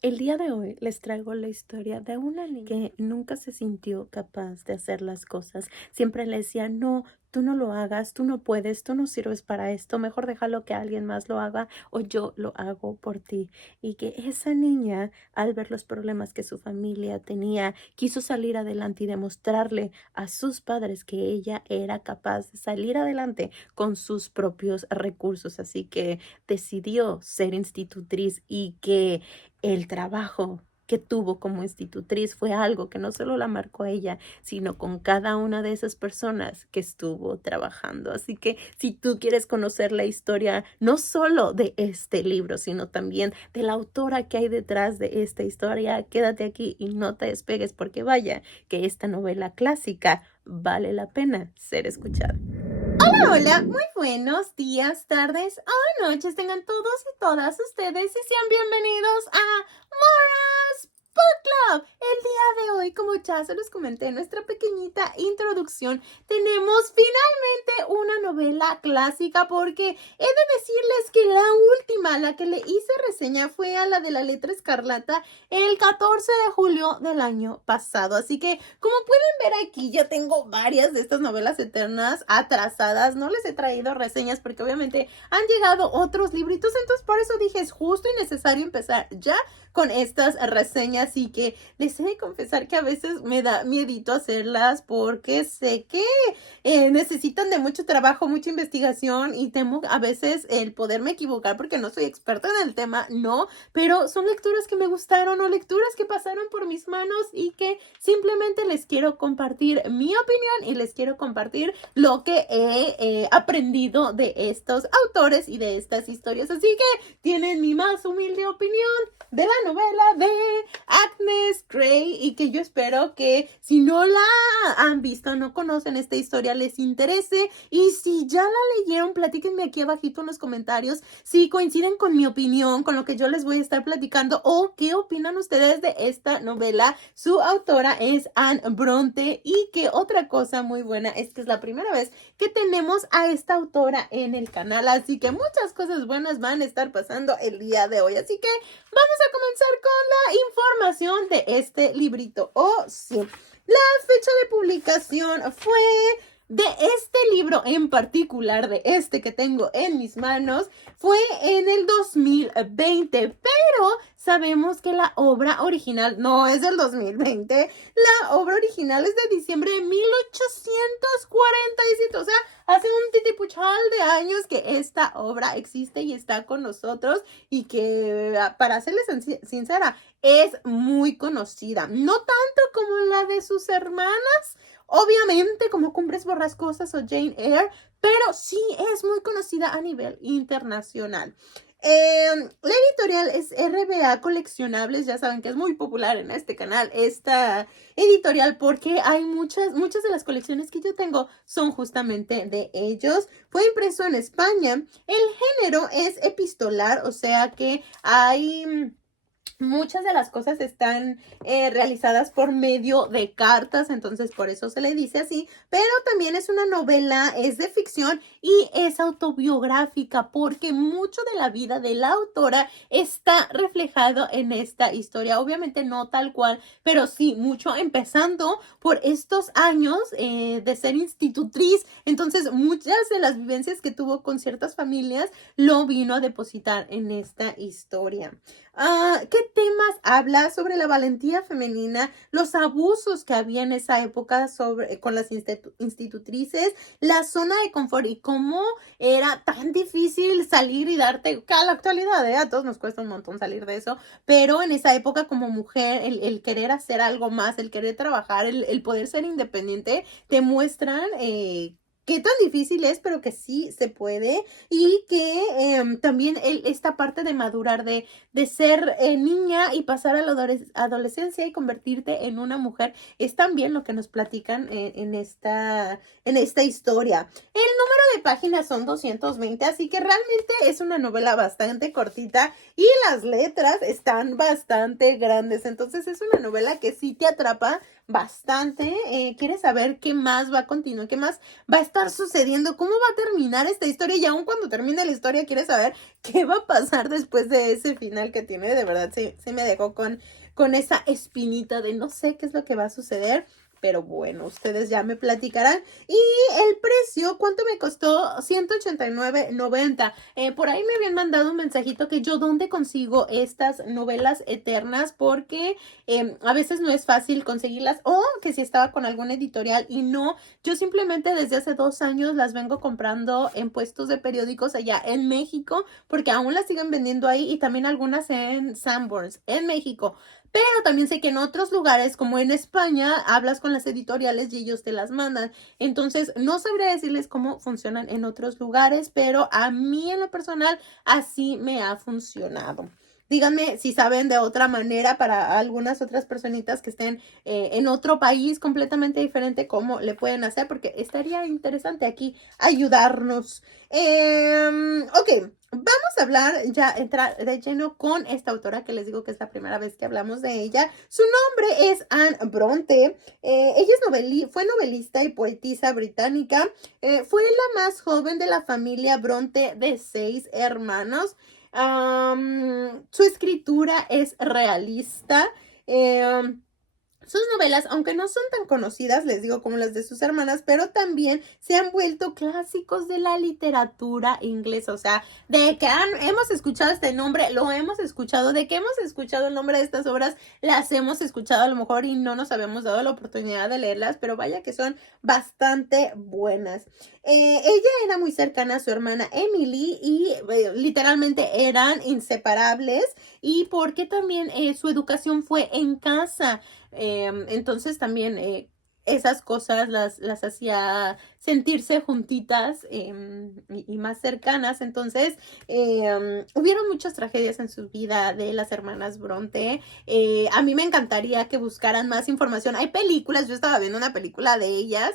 El día de hoy les traigo la historia de una niña que nunca se sintió capaz de hacer las cosas. Siempre le decía, no, tú no lo hagas, tú no puedes, tú no sirves para esto, mejor déjalo que alguien más lo haga o yo lo hago por ti. Y que esa niña, al ver los problemas que su familia tenía, quiso salir adelante y demostrarle a sus padres que ella era capaz de salir adelante con sus propios recursos. Así que decidió ser institutriz y que el trabajo que tuvo como institutriz fue algo que no solo la marcó a ella, sino con cada una de esas personas que estuvo trabajando. Así que si tú quieres conocer la historia, no solo de este libro, sino también de la autora que hay detrás de esta historia, quédate aquí y no te despegues porque vaya, que esta novela clásica vale la pena ser escuchada. Hola, hola, muy buenos días, tardes o noches tengan todos y todas ustedes y sean bienvenidos a Mora's Book Club. El día de hoy, como ya se los comenté en nuestra pequeñita introducción, tenemos finalmente una novela clásica porque he de decirles que la última, la que le hice reseña fue a la de la letra escarlata el 14 de julio del año pasado. Así que, como pueden ver aquí, yo tengo varias de estas novelas eternas atrasadas. No les he traído reseñas porque obviamente han llegado otros libritos. Entonces, por eso dije, es justo y necesario empezar ya con estas reseñas y que les he de confesar que a veces me da miedito hacerlas porque sé que necesitan de mucho trabajo, mucha investigación y temo a veces el poderme equivocar porque no soy experta en el tema, no, pero son lecturas que me gustaron o lecturas que pasaron por mis manos y que simplemente les quiero compartir mi opinión y les quiero compartir lo que he aprendido de estos autores y de estas historias. Así que tienen mi más humilde opinión de la novela de Agnes Grey y que yo espero que si no la han visto, no conocen esta historia, les interese. Y si ya la leyeron, platíquenme aquí abajito en los comentarios si coinciden con mi opinión, con lo que yo les voy a estar platicando o qué opinan ustedes de esta novela. Su autora es Anne Bronte y que otra cosa muy buena es que es la primera vez que tenemos a esta autora en el canal, así que muchas cosas buenas van a estar pasando el día de hoy. Así que vamos a comenzar con la información de este librito. Oh, sí. La fecha de publicación fue de este libro en particular, de este que tengo en mis manos, fue en el 2020, pero sabemos que la obra original no es del 2020, la obra original es de diciembre de 1847, o sea, hace un titipuchal de años que esta obra existe y está con nosotros y que, para serles sincera, es muy conocida, no tanto como la de sus hermanas, obviamente como Cumbres Borrascosas o Jane Eyre, pero sí es muy conocida a nivel internacional. La editorial es RBA Coleccionables, ya saben que es muy popular en este canal esta editorial porque hay muchas de las colecciones que yo tengo son justamente de ellos. Fue impreso en España, el género es epistolar, o sea que hay... Muchas de las cosas están realizadas por medio de cartas, entonces por eso se le dice así, pero también es una novela, es de ficción y es autobiográfica porque mucho de la vida de la autora está reflejado en esta historia, obviamente no tal cual, pero sí mucho empezando por estos años de ser institutriz, entonces muchas de las vivencias que tuvo con ciertas familias lo vino a depositar en esta historia. ¿Qué temas habla sobre la valentía femenina, los abusos que había en esa época con las institutrices, la zona de confort y cómo era tan difícil salir y darte, que a la actualidad, a todos nos cuesta un montón salir de eso, pero en esa época como mujer, el querer hacer algo más, el querer trabajar, el poder ser independiente, te muestran qué tan difícil es, pero que sí se puede y que también esta parte de madurar, de ser niña y pasar a la adolescencia y convertirte en una mujer, es también lo que nos platican en esta historia. El número de páginas son 220, así que realmente es una novela bastante cortita y las letras están bastante grandes, entonces es una novela que sí te atrapa bastante. Quiere saber qué más va a continuar, qué más va a estar sucediendo, cómo va a terminar esta historia, y aun cuando termine la historia quiere saber qué va a pasar después de ese final que tiene. De verdad, sí, sí me dejó con esa espinita de no sé qué es lo que va a suceder. Pero bueno, ustedes ya me platicarán. Y el precio, ¿cuánto me costó? 189.90. Por ahí me habían mandado un mensajito que yo dónde consigo estas novelas eternas, porque a veces no es fácil conseguirlas, o que si estaba con algún editorial y no. Yo simplemente desde hace 2 años las vengo comprando en puestos de periódicos allá en México, porque aún las siguen vendiendo ahí, y también algunas en Sanborns, en México. Pero también sé que en otros lugares, como en España, hablas con las editoriales y ellos te las mandan. Entonces, no sabría decirles cómo funcionan en otros lugares, pero a mí en lo personal así me ha funcionado. Díganme si saben de otra manera para algunas otras personitas que estén en otro país completamente diferente, cómo le pueden hacer, porque estaría interesante aquí ayudarnos. Ok, vamos a hablar, ya entrar de lleno con esta autora que les digo que es la primera vez que hablamos de ella. Su nombre es Anne Bronte. Ella fue novelista y poetisa británica. Fue la más joven de la familia Bronte de 6 hermanos. Su escritura es realista. Sus novelas, aunque no son tan conocidas, les digo, como las de sus hermanas, pero también se han vuelto clásicos de la literatura inglesa. O sea, de que hemos escuchado este nombre, lo hemos escuchado, de que hemos escuchado el nombre de estas obras, las hemos escuchado a lo mejor y no nos habíamos dado la oportunidad de leerlas, pero vaya que son bastante buenas. Ella era muy cercana a su hermana Emily y literalmente eran inseparables, y porque también su educación fue en casa. Entonces también esas cosas las hacía sentirse juntitas y más cercanas. Entonces hubieron muchas tragedias en su vida de las hermanas Bronte. A mí me encantaría que buscaran más información. Hay películas, yo estaba viendo una película de ellas,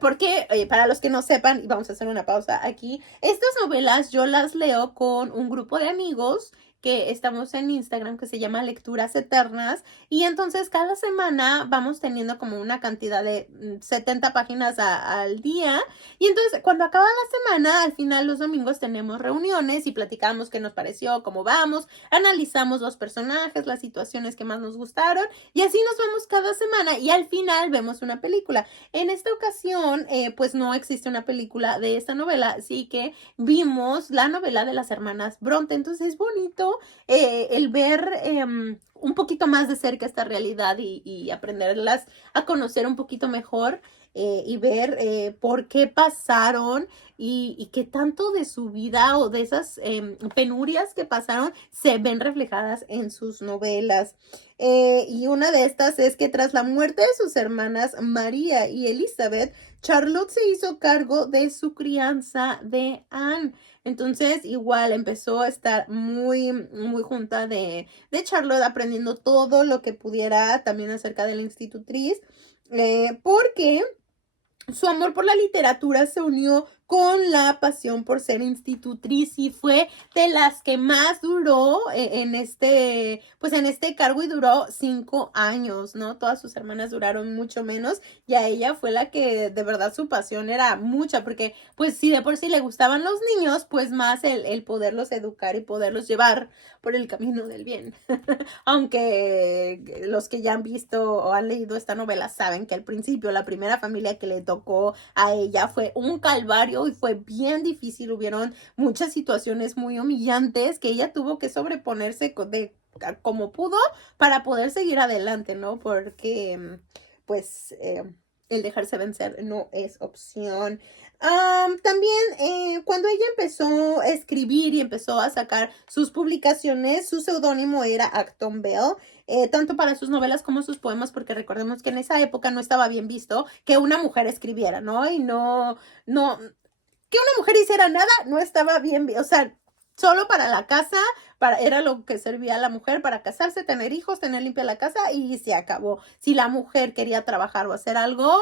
porque para los que no sepan, y vamos a hacer una pausa aquí, estas novelas yo las leo con un grupo de amigos que estamos en Instagram, que se llama Lecturas Eternas, y entonces cada semana vamos teniendo como una cantidad de 70 páginas al día, y entonces cuando acaba la semana, al final los domingos tenemos reuniones y platicamos qué nos pareció, cómo vamos, analizamos los personajes, las situaciones que más nos gustaron, y así nos vemos cada semana, y al final vemos una película. En esta ocasión, pues no existe una película de esta novela, así que vimos la novela de las hermanas Bronte. Entonces es bonito el ver un poquito más de cerca esta realidad, y aprenderlas a conocer un poquito mejor, y ver por qué pasaron, y qué tanto de su vida o de esas penurias que pasaron se ven reflejadas en sus novelas. Y una de estas es que tras la muerte de sus hermanas María y Elizabeth, Charlotte se hizo cargo de su crianza de Anne. Entonces, igual empezó a estar muy, muy junta de Charlotte, aprendiendo todo lo que pudiera también acerca de la institutriz, porque su amor por la literatura se unió con la pasión por ser institutriz, y fue de las que más duró pues en este cargo, y duró 5 años, ¿no? Todas sus hermanas duraron mucho menos, y a ella fue la que de verdad su pasión era mucha, porque pues si de por sí le gustaban los niños, pues más el poderlos educar y poderlos llevar por el camino del bien. Aunque los que ya han visto o han leído esta novela saben que al principio la primera familia que le tocó a ella fue un calvario y fue bien difícil. Hubieron muchas situaciones muy humillantes que ella tuvo que sobreponerse como pudo para poder seguir adelante, ¿no? Porque pues el dejarse vencer no es opción. También cuando ella empezó a escribir y empezó a sacar sus publicaciones, su seudónimo era Acton Bell, tanto para sus novelas como sus poemas, porque recordemos que en esa época no estaba bien visto que una mujer escribiera, ¿no? Y no, que una mujer hiciera nada, no estaba bien, o sea, solo para la casa, era lo que servía a la mujer para casarse, tener hijos, tener limpia la casa, y se acabó. Si la mujer quería trabajar o hacer algo,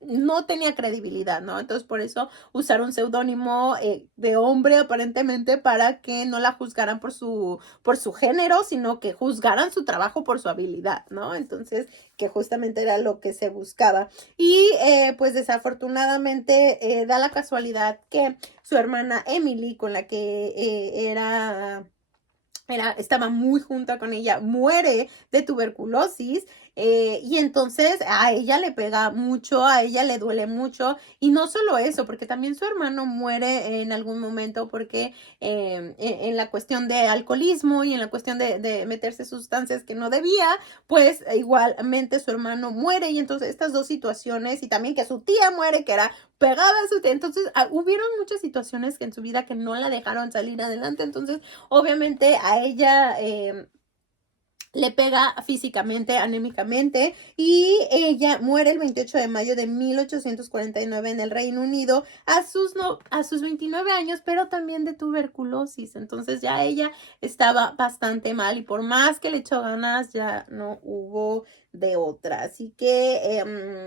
no tenía credibilidad, ¿no? Entonces por eso usaron un seudónimo de hombre aparentemente para que no la juzgaran por su género, sino que juzgaran su trabajo por su habilidad, ¿no? Entonces, que justamente era lo que se buscaba. Y pues desafortunadamente da la casualidad que su hermana Emily, con la que estaba muy junta con ella, muere de tuberculosis. Y entonces a ella le pega mucho, a ella le duele mucho, y no solo eso, porque también su hermano muere en algún momento porque en la cuestión de alcoholismo y en la cuestión de meterse sustancias que no debía, pues igualmente su hermano muere, y entonces estas dos situaciones, y también que su tía muere, que era pegada a su tía, entonces hubieron muchas situaciones que en su vida que no la dejaron salir adelante. Entonces obviamente a ella le pega físicamente, anémicamente, y ella muere el 28 de mayo de 1849 en el Reino Unido a sus 29 años, pero también de tuberculosis. Entonces ya ella estaba bastante mal, y por más que le echó ganas, ya no hubo de otra. Así que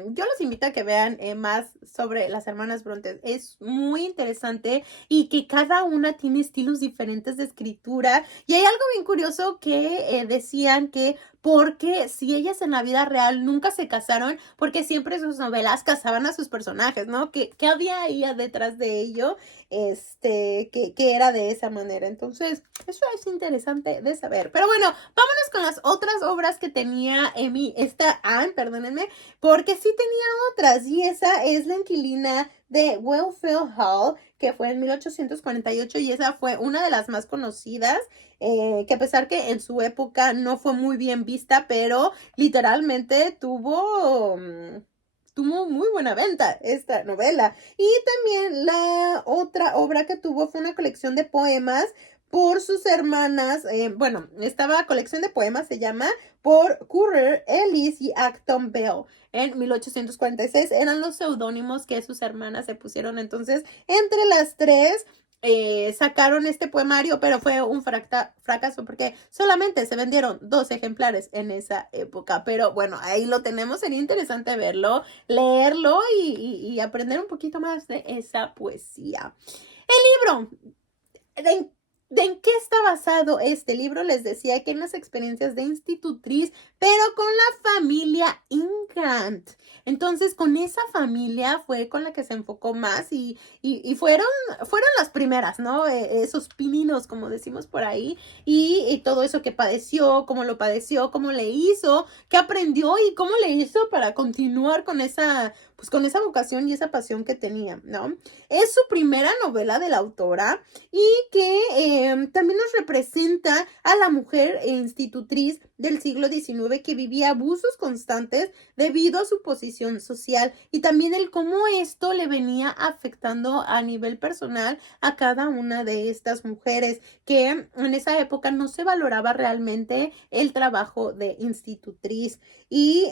yo los invito a que vean más sobre las hermanas Bronte. Es muy interesante, y que cada una tiene estilos diferentes de escritura. Y hay algo bien curioso que decían que porque si ellas en la vida real nunca se casaron, porque siempre en sus novelas casaban a sus personajes, ¿no? ¿Qué había ahí detrás de ello? Que era de esa manera. Entonces, eso es interesante de saber. Pero bueno, vámonos con las otras obras que tenía Anne, perdónenme, porque sí tenía otras, y esa es La inquilina de Wellfield Hall, que fue en 1848, y esa fue una de las más conocidas, que a pesar que en su época no fue muy bien vista, pero literalmente tuvo muy buena venta esta novela. Y también la otra obra que tuvo fue una colección de poemas por sus hermanas, esta colección de poemas se llama por Currer Ellis y Acton Bell. En 1846 eran los seudónimos que sus hermanas se pusieron. Entonces, entre las tres sacaron este poemario, pero fue un fracaso porque solamente se vendieron 2 ejemplares en esa época. Pero bueno, ahí lo tenemos. Sería interesante verlo, leerlo y aprender un poquito más de esa poesía. El libro. ¿En qué está basado este libro? Les decía que en las experiencias de institutriz, pero con la familia Ingrant. Entonces, con esa familia fue con la que se enfocó más, y fueron las primeras, ¿no? Esos pininos, como decimos por ahí, y todo eso que padeció, cómo lo padeció, cómo le hizo, qué aprendió y cómo le hizo para continuar con esa vocación y esa pasión que tenía, ¿no? Es su primera novela de la autora, y que también nos representa a la mujer institutriz del siglo XIX que vivía abusos constantes debido a su posición social, y también el cómo esto le venía afectando a nivel personal a cada una de estas mujeres, que en esa época no se valoraba realmente el trabajo de institutriz. Y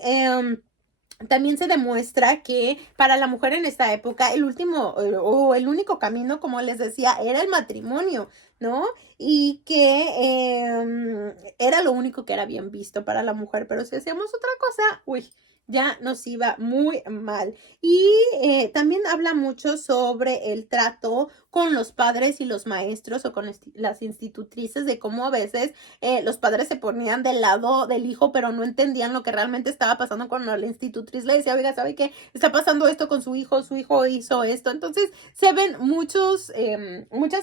también se demuestra que para la mujer en esta época el último o el único camino, como les decía, era el matrimonio, ¿no? Y que era lo único que era bien visto para la mujer, pero si hacíamos otra cosa, uy, ya nos iba muy mal. Y también habla mucho sobre el trato con los padres y los maestros, o con las institutrices, de cómo a veces los padres se ponían del lado del hijo, pero no entendían lo que realmente estaba pasando cuando la institutriz le decía, oiga, ¿sabe qué? Está pasando esto con su hijo hizo esto. Entonces se ven muchas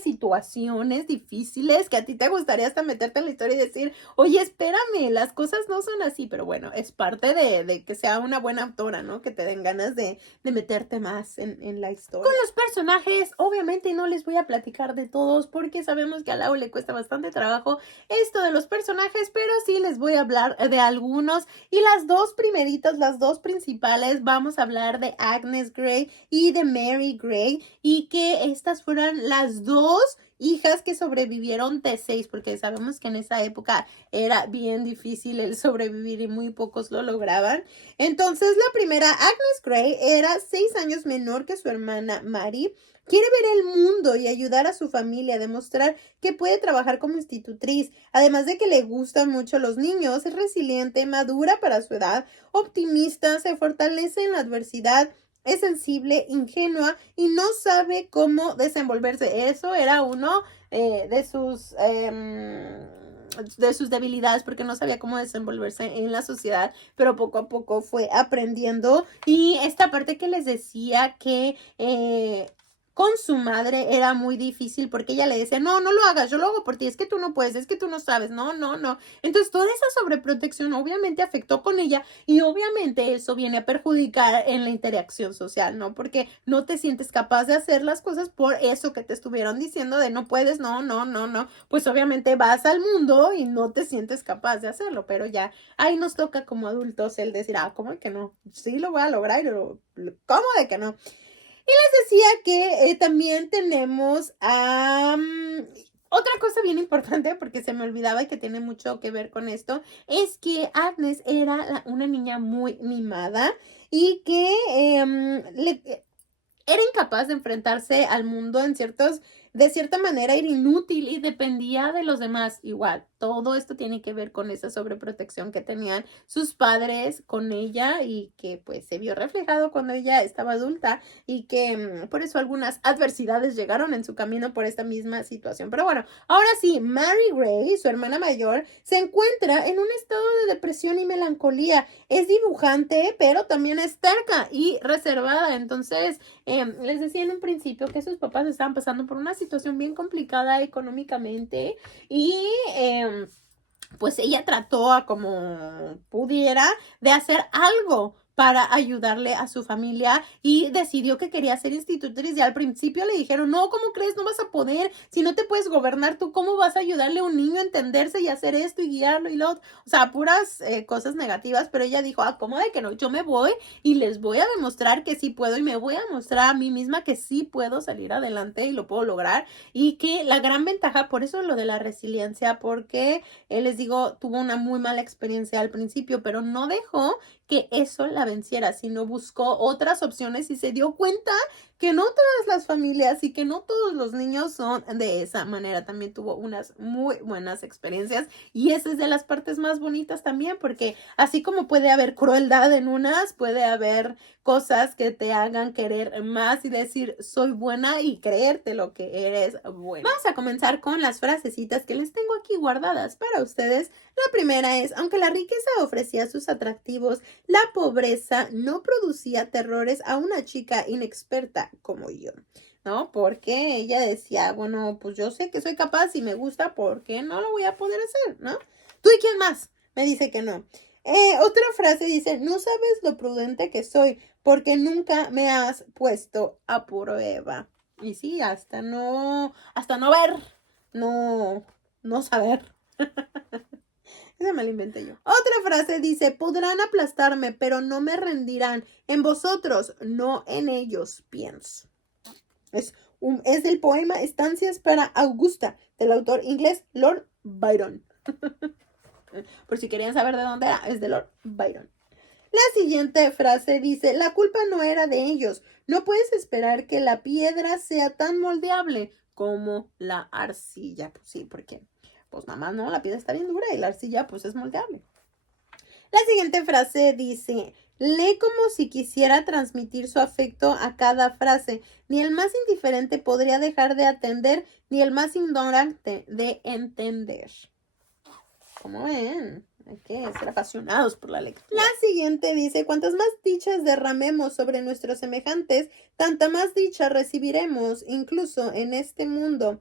situaciones difíciles que a ti te gustaría hasta meterte en la historia y decir, oye, espérame, las cosas no son así, pero bueno, es parte de que sea una buena autora, ¿no? Que te den ganas de meterte más en la historia. Con los personajes, obviamente no les voy a platicar de todos, porque sabemos que a Lau le cuesta bastante trabajo esto de los personajes, pero sí les voy a hablar de algunos. Y las dos primeritas, las dos principales, vamos a hablar de Agnes Grey y de Mary Grey, y que estas fueran las dos hijas que sobrevivieron de 6, porque sabemos que en esa época era bien difícil el sobrevivir y muy pocos lo lograban. Entonces, la primera, Agnes Grey, era 6 años menor que su hermana Mary. Quiere ver el mundo y ayudar a su familia, demostrar que puede trabajar como institutriz. Además de que le gustan mucho los niños, es resiliente, madura para su edad, optimista, se fortalece en la adversidad, es sensible, ingenua y no sabe cómo desenvolverse. Eso era uno de sus debilidades, porque no sabía cómo desenvolverse en la sociedad, pero poco a poco fue aprendiendo. Y esta parte que les decía que con su madre era muy difícil, porque ella le decía, no, no lo hagas, yo lo hago por ti, es que tú no puedes, es que tú no sabes, no, no, no. Entonces toda esa sobreprotección obviamente afectó con ella, y obviamente eso viene a perjudicar en la interacción social, ¿no? Porque no te sientes capaz de hacer las cosas por eso que te estuvieron diciendo de no puedes, no, no, no, no. Pues obviamente vas al mundo y no te sientes capaz de hacerlo, pero ya ahí nos toca como adultos el decir, ¿cómo de que no? Sí lo voy a lograr, pero ¿cómo de que no? Decía que también tenemos otra cosa bien importante, porque se me olvidaba y que tiene mucho que ver con esto, es que Agnes era una niña muy mimada y que era incapaz de enfrentarse al mundo de cierta manera era inútil y dependía de los demás igual. Todo esto tiene que ver con esa sobreprotección que tenían sus padres con ella, y que pues se vio reflejado cuando ella estaba adulta, y que por eso algunas adversidades llegaron en su camino por esta misma situación. Pero bueno, ahora sí, Mary Gray, su hermana mayor, se encuentra en un estado de depresión y melancolía. Es dibujante, pero también es terca y reservada. Entonces, les decía en un principio que sus papás estaban pasando por una situación bien complicada económicamente, y pues ella trató a como pudiera de hacer algo para ayudarle a su familia, y decidió que quería ser institutriz. Y al principio le dijeron, no, ¿cómo crees? No vas a poder, si no te puedes gobernar tú, ¿cómo vas a ayudarle a un niño a entenderse y hacer esto y guiarlo y lo otro? O sea, puras cosas negativas. Pero ella dijo, ¿cómo de que no? Yo me voy y les voy a demostrar que sí puedo, y me voy a mostrar a mí misma que sí puedo salir adelante y lo puedo lograr. Y que la gran ventaja, por eso lo de la resiliencia, porque les digo, tuvo una muy mala experiencia al principio, pero no dejó que eso la venciera, sino buscó otras opciones y se dio cuenta que no todas las familias y que no todos los niños son de esa manera. También tuvo unas muy buenas experiencias, y esa es de las partes más bonitas también, porque así como puede haber crueldad en unas, puede haber cosas que te hagan querer más y decir soy buena y creerte lo que eres buena. Vamos a comenzar con las frasecitas que les tengo aquí guardadas para ustedes. La primera es, aunque la riqueza ofrecía sus atractivos, la pobreza no producía terrores a una chica inexperta como yo, ¿no? Porque ella decía, bueno, pues yo sé que soy capaz y me gusta, ¿por qué no lo voy a poder hacer, no? ¿Tú y quién más? Me dice que no. Otra frase dice, no sabes lo prudente que soy, porque nunca me has puesto a prueba. Y sí, hasta no ver, no saber. Esa me la inventé yo. Otra frase dice, podrán aplastarme, pero no me rendirán. En vosotros, no en ellos, pienso. Es del poema Estancias para Augusta, del autor inglés Lord Byron. Por si querían saber de dónde era, es de Lord Byron. La siguiente frase dice, la culpa no era de ellos. No puedes esperar que la piedra sea tan moldeable como la arcilla. Pues sí, porque pues nada más no, la piedra está bien dura y la arcilla pues es moldeable. La siguiente frase dice, lee como si quisiera transmitir su afecto a cada frase. Ni el más indiferente podría dejar de atender, ni el más ignorante de entender. ¿Cómo ven? Hay que ser apasionados por la lectura. La siguiente dice, cuantas más dichas derramemos sobre nuestros semejantes, tanta más dicha recibiremos, incluso en este mundo.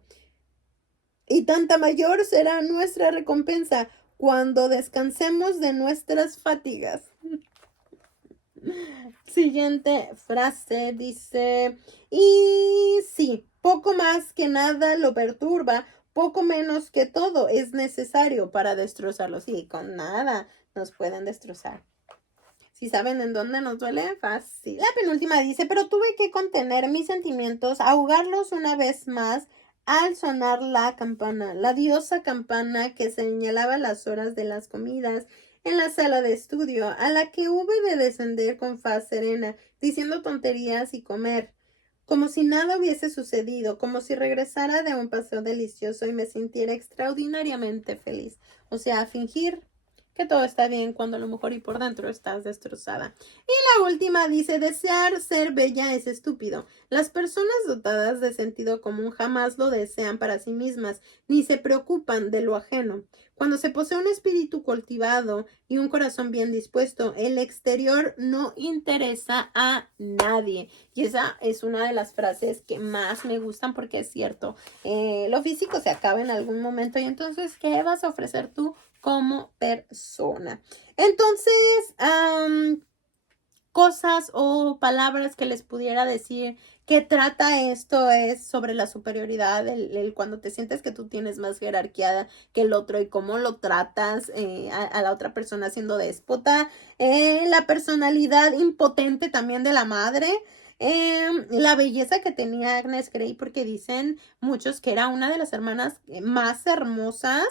Y tanta mayor será nuestra recompensa cuando descansemos de nuestras fatigas. Siguiente frase dice, y sí, poco más que nada lo perturba, poco menos que todo es necesario para destrozarlo. Sí, con nada nos pueden destrozar. Si saben en dónde nos duele, fácil. La penúltima dice, pero tuve que contener mis sentimientos, ahogarlos una vez más al sonar la campana, la diosa campana que señalaba las horas de las comidas en la sala de estudio, a la que hube de descender con faz serena, diciendo tonterías y comer, como si nada hubiese sucedido, como si regresara de un paseo delicioso y me sintiera extraordinariamente feliz. O sea, fingir que todo está bien cuando a lo mejor y por dentro estás destrozada. Y la última dice, desear ser bella es estúpido. Las personas dotadas de sentido común jamás lo desean para sí mismas, ni se preocupan de lo ajeno. Cuando se posee un espíritu cultivado y un corazón bien dispuesto, el exterior no interesa a nadie. Y esa es una de las frases que más me gustan porque es cierto. Lo físico se acaba en algún momento y entonces, ¿qué vas a ofrecer tú como persona? Entonces, cosas o palabras que les pudiera decir que trata esto es sobre la superioridad, cuando te sientes que tú tienes más jerarquía que el otro y cómo lo tratas a la otra persona siendo déspota, la personalidad impotente también de la madre, la belleza que tenía Agnes Grey, porque dicen muchos que era una de las hermanas más hermosas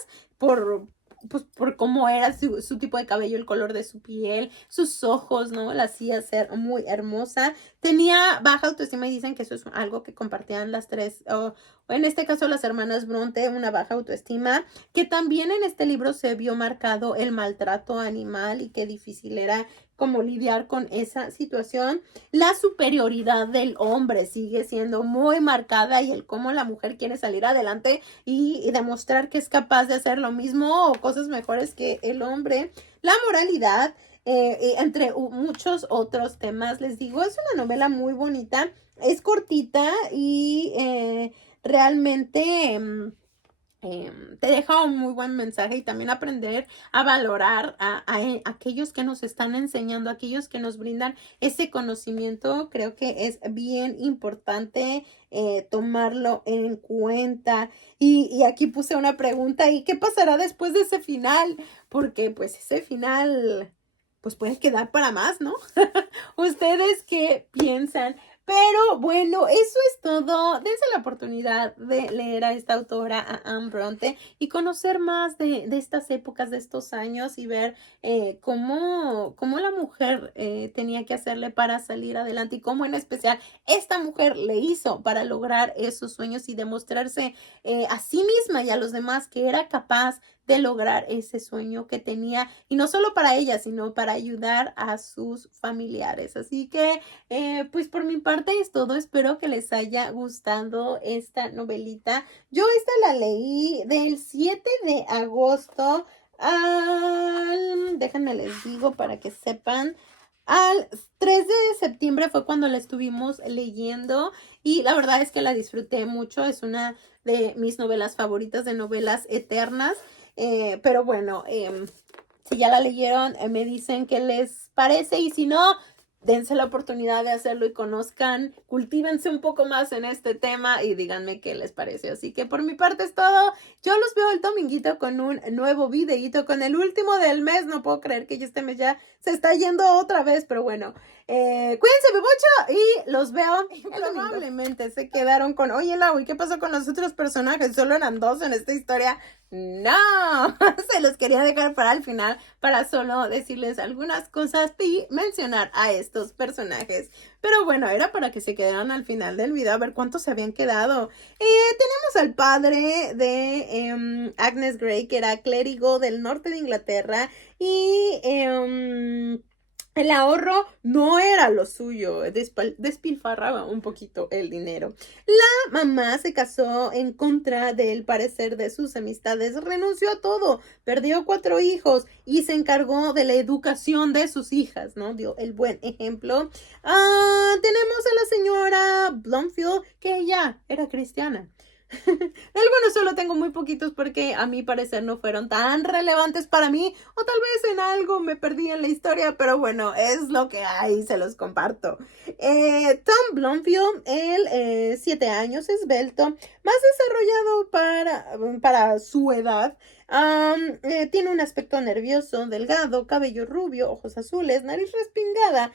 pues por cómo era su tipo de cabello, el color de su piel, sus ojos, ¿no? La hacía ser muy hermosa. Tenía baja autoestima y dicen que eso es algo que compartían las tres, o en este caso las hermanas Bronte, una baja autoestima, que también en este libro se vio marcado el maltrato animal y qué difícil era como lidiar con esa situación. La superioridad del hombre sigue siendo muy marcada y el cómo la mujer quiere salir adelante y demostrar que es capaz de hacer lo mismo o cosas mejores que el hombre. La moralidad, entre muchos otros temas, les digo, es una novela muy bonita, es cortita y realmente te deja un muy buen mensaje y también aprender a valorar a aquellos que nos están enseñando, aquellos que nos brindan ese conocimiento. Creo que es bien importante tomarlo en cuenta. Y aquí puse una pregunta, ¿y qué pasará después de ese final? Porque pues ese final pues puede quedar para más, ¿no? ¿Ustedes qué piensan? Pero bueno, eso es todo. Dense la oportunidad de leer a esta autora, a Anne Bronte, y conocer más de estas épocas, de estos años y ver cómo la mujer tenía que hacerle para salir adelante y cómo en especial esta mujer le hizo para lograr esos sueños y demostrarse a sí misma y a los demás que era capaz de lograr ese sueño que tenía y no solo para ella, sino para ayudar a sus familiares. Así que pues por mi parte es todo. Espero que les haya gustado esta novelita. Yo esta la leí del 7 de agosto al, déjenme les digo para que sepan, al 3 de septiembre fue cuando la estuvimos leyendo y la verdad es que la disfruté mucho. Es una de mis novelas favoritas, de novelas eternas. Pero bueno, si ya la leyeron, me dicen qué les parece y si no, dense la oportunidad de hacerlo y conozcan, cultívense un poco más en este tema y díganme qué les parece. Así que por mi parte es todo. Yo los veo el dominguito con un nuevo videíto, con el último del mes. No puedo creer que este mes ya se está yendo otra vez, pero bueno. Cuídense mucho y los veo. Probablemente se quedaron con, oye Lau, ¿y qué pasó con los otros personajes? Solo eran dos en esta historia. No, se los quería dejar para el final para solo decirles algunas cosas y mencionar a estos personajes. Pero bueno, era para que se quedaran al final del video a ver cuántos se habían quedado. Tenemos al padre de Agnes Grey, que era clérigo del norte de Inglaterra y el ahorro no era lo suyo, despilfarraba un poquito el dinero. La mamá se casó en contra del parecer de sus amistades, renunció a todo, perdió 4 hijos y se encargó de la educación de sus hijas, ¿no? Dio el buen ejemplo. Tenemos a la señora Blomfield, que ella era cristiana. Algunos solo tengo muy poquitos porque a mi parecer no fueron tan relevantes para mí o tal vez en algo me perdí en la historia, pero bueno, es lo que hay, se los comparto. Tom Blomfield, él 7 años, esbelto, más desarrollado para su edad. Tiene un aspecto nervioso, delgado, cabello rubio, ojos azules, nariz respingada,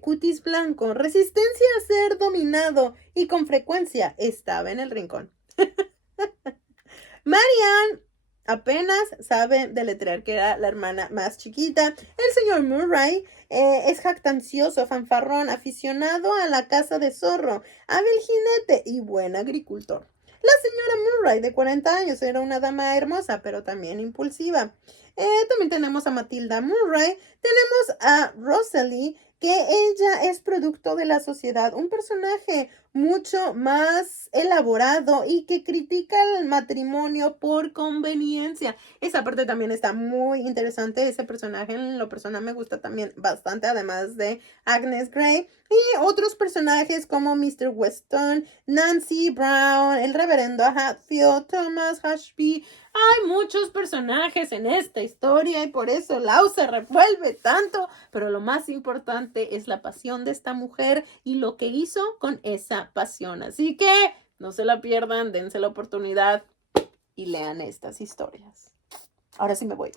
cutis blanco, resistencia a ser dominado y con frecuencia estaba en el rincón. Marianne apenas sabe deletrear, que era la hermana más chiquita. El señor Murray es jactancioso, fanfarrón, aficionado a la caza de zorro, hábil jinete y buen agricultor. La señora Murray, de 40 años, era una dama hermosa, pero también impulsiva. También tenemos a Matilda Murray. Tenemos a Rosalie, que ella es producto de la sociedad, un personaje mucho más elaborado y que critica el matrimonio por conveniencia. Esa parte también está muy interesante. Ese personaje en lo personal me gusta también bastante, además de Agnes Grey. Y otros personajes como Mr. Weston, Nancy Brown, el reverendo Hatfield, Thomas Ashby. Hay muchos personajes en esta historia y por eso Lau se revuelve tanto, pero lo más importante es la pasión de esta mujer y lo que hizo con esa pasión. Así que no se la pierdan, dense la oportunidad y lean estas historias. Ahora sí me voy.